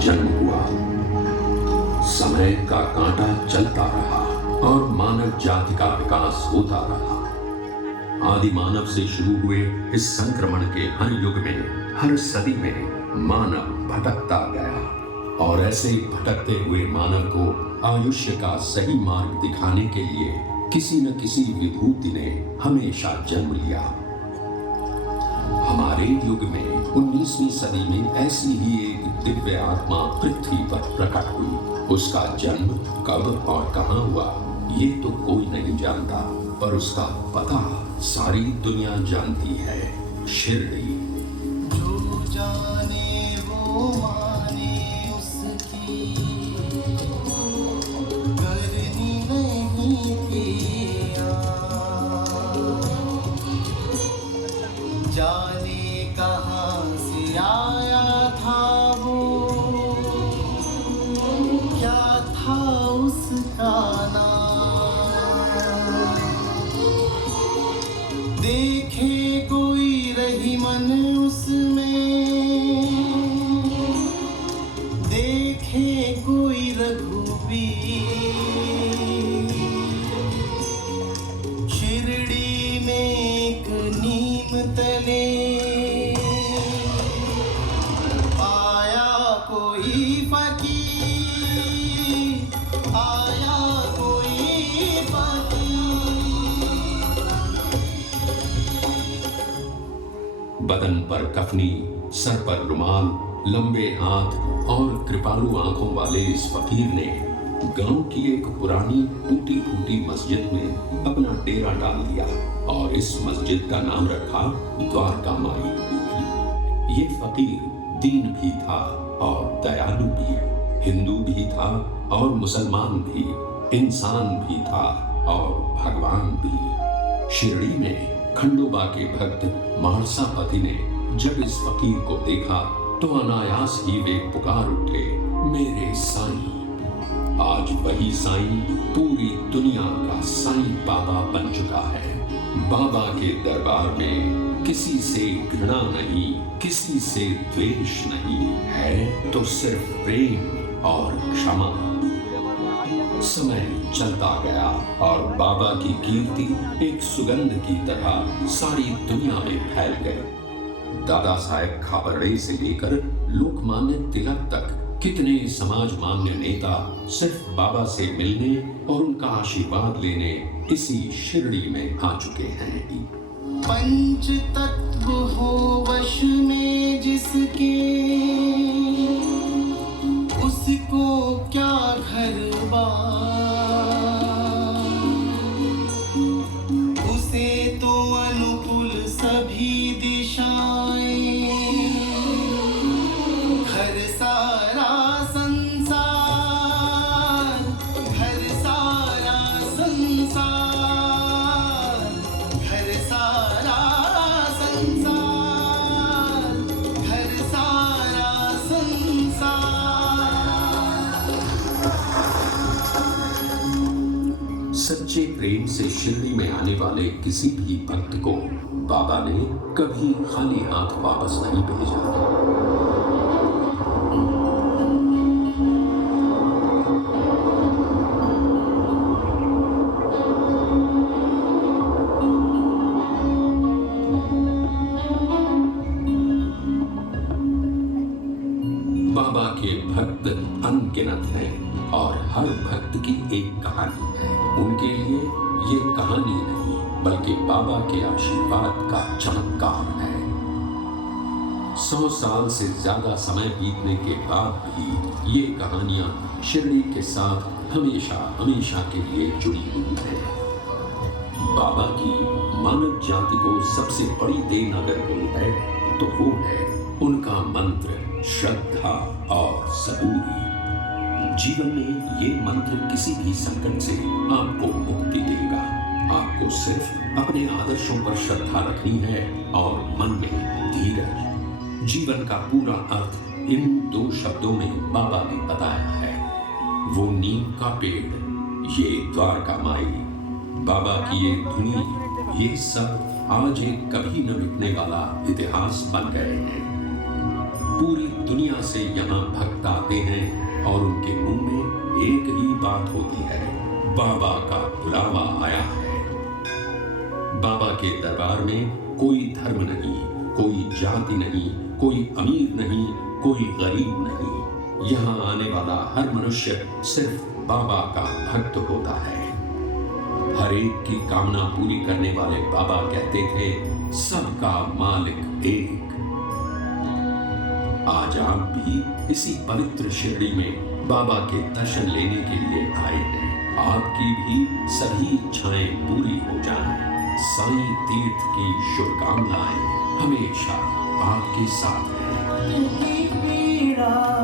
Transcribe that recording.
जन्म हुआ। समय का कांटा चलता रहा और मानव जाति का विकास होता रहा। आदि मानव से शुरू हुए इस संक्रमण के हर युग में, हर सदी में मानव भटकता गया और ऐसे ही भटकते हुए मानव को आयुष्य का सही मार्ग दिखाने के लिए किसी न किसी विभूति ने हमेशा जन्म लिया। हमारे युग में 19वीं सदी में ऐसी ही एक दिव्य आत्मा पृथ्वी पर प्रकट हुई। उसका जन्म कब और कहां हुआ ये तो कोई नहीं जानता, पर उसका पता सारी दुनिया जानती है, शिरडी। जो जाने वो माने उसकी करनी नहीं किया, जाने कहाँ से आया था वो, क्या था उसका नाम, देखे कोई रहीमन उसमें, देखे कोई रघुवीर, शिरडी में एक नीम तले आया कोई फकीर, आया कोई फकीर। बदन पर कफनी, सर पर रुमाल, लंबे हाथ और कृपालु आंखों वाले इस फकीर ने गांव की एक पुरानी टूटी फूटी मस्जिद में अपना डेरा डाल दिया और इस मस्जिद का नाम रखा द्वारका माई। ये फकीर दीन भी था और दयालु भी, हिंदू भी था और मुसलमान भी, इंसान भी था और भगवान भी। शिरडी में खंडोबा के भक्त महारसापति ने जब इस फकीर को देखा तो अनायास ही वे पुकार उठे, मेरे साईं। आज वही साईं पूरी दुनिया का साईं बाबा बन चुका है। बाबा के दरबार में किसी से घृणा नहीं, किसी से द्वेष नहीं है, तो सिर्फ प्रेम और क्षमा। समय चलता गया और बाबा की कीर्ति एक सुगंध की तरह सारी दुनिया में फैल गई। दादा साहेब खापर्डे से लेकर लोकमान्य तिलक तक कितने समाज मान्य नेता सिर्फ बाबा से मिलने और उनका आशीर्वाद लेने इसी शिरडी में आ चुके हैं। पंच तत्व हो वश में जिसके, उसको क्या घर बार, उसे तो अनुकूल सभी दिशाएं, घर सारा संसार, घर सारा संसार, घर सारा संसार, घर सारा संसार। सच्चे प्रेम से शिरडी में आने वाले किसी भी भक्त को बाबा ने कभी खाली हाथ वापस नहीं भेजा। बाबा के भक्त अनगिनत हैं और हर भक्त की एक कहानी है। उनके लिए ये कहानी नहीं बल्कि बाबा के आशीर्वाद का चमत्कार है। 100 साल से ज्यादा समय बीतने के बाद भी ये कहानियां शिरडी के साथ हमेशा हमेशा के लिए जुड़ी हुई है। बाबा की मानव जाति को सबसे बड़ी देन अगर कोई है तो वो है उनका मंत्र, श्रद्धा और सबूरी। जीवन में ये मंत्र किसी भी संकट से आपको मुक्ति देगा। आपको सिर्फ अपने आदर्शों पर श्रद्धा रखनी है और मन में धीरज। जीवन का पूरा अर्थ इन 2 शब्दों में बाबा ने बताया है। वो नीम का पेड़, ये द्वारका माई, बाबा की ये धुनी, ये सब आज एक कभी न मिटने वाला इतिहास बन गए हैं। पूरी दुनिया से यहाँ भक्त आते होती है, बाबा का बुलावा आया है। बाबा के दरबार में कोई धर्म नहीं, कोई जाति नहीं, कोई अमीर नहीं, कोई गरीब नहीं। यहाँ आने वाला हर मनुष्य सिर्फ बाबा का भक्त होता है। हर एक की कामना पूरी करने वाले बाबा कहते थे, सबका मालिक एक। आज आप भी इसी पवित्र शिरडी में बाबा के दर्शन लेने के लिए आए हैं। आपकी भी सभी इच्छाएं पूरी हो जाएं। साईं तीर्थ की शुभकामनाएं हमेशा आपके साथ हैं। की पीड़ा